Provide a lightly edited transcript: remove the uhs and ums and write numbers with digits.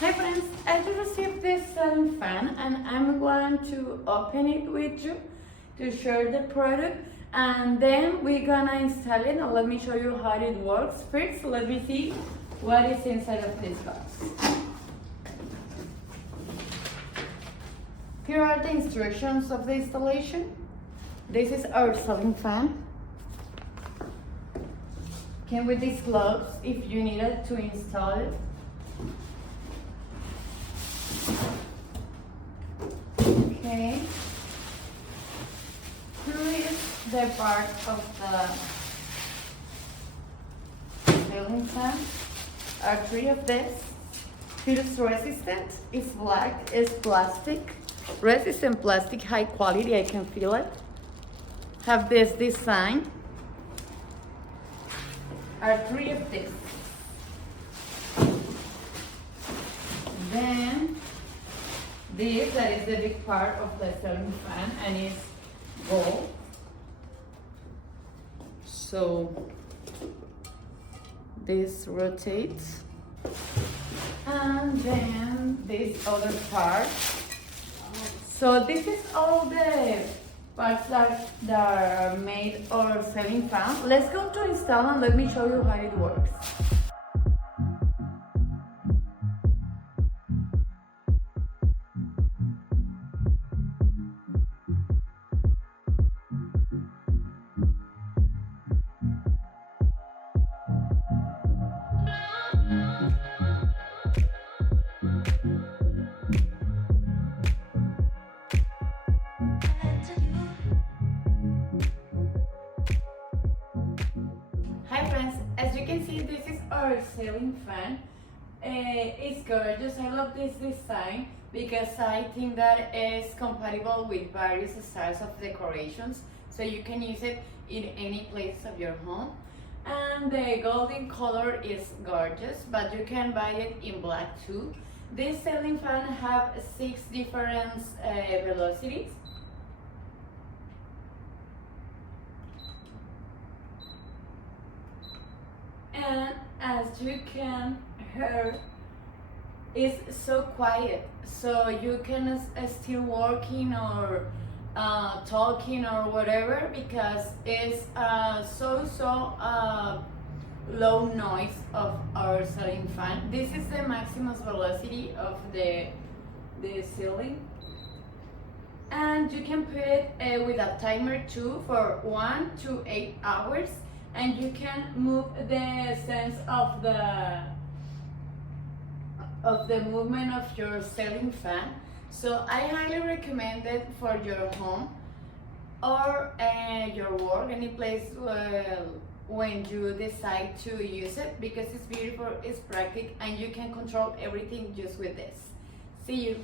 Hi friends, I just received this ceiling fan and I'm going to open it with you to share the product, and then we're gonna install it and let me show you how it works. First, let me see what is inside of this box. Here are the instructions of the installation. This is our ceiling fan. Came with these gloves if you needed to install it. Okay. Here is the part of the ceiling fan. Are three of this. Here is resistant. It's black. It's plastic. Resistant plastic, high quality. I can feel it. Have this design. Are three of this. Then this, that is the big part of the ceiling fan, and it's gold. So this rotates, and then this other part. So this is all the parts that are made our ceiling fan. Let's go to install and let me show you how it works. Hi friends, as you can see, this is our ceiling fan. It's gorgeous. I love this design because I think that it's compatible with various styles of decorations, so you can use it in any place of your home. And the golden color is gorgeous, but you can buy it in black too. This ceiling fan have 6 different velocities. And as you can hear, it's so quiet, so you can still working or talking or whatever, because it's low noise of our ceiling fan. This is the maximum velocity of the ceiling, and you can put it with a timer too for 1 to 8 hours. And you can move the sense of the movement of your ceiling fan. So I highly recommend it for your home or your work, any place when you decide to use it, because it's beautiful, it's practical, and you can control everything just with this. See you.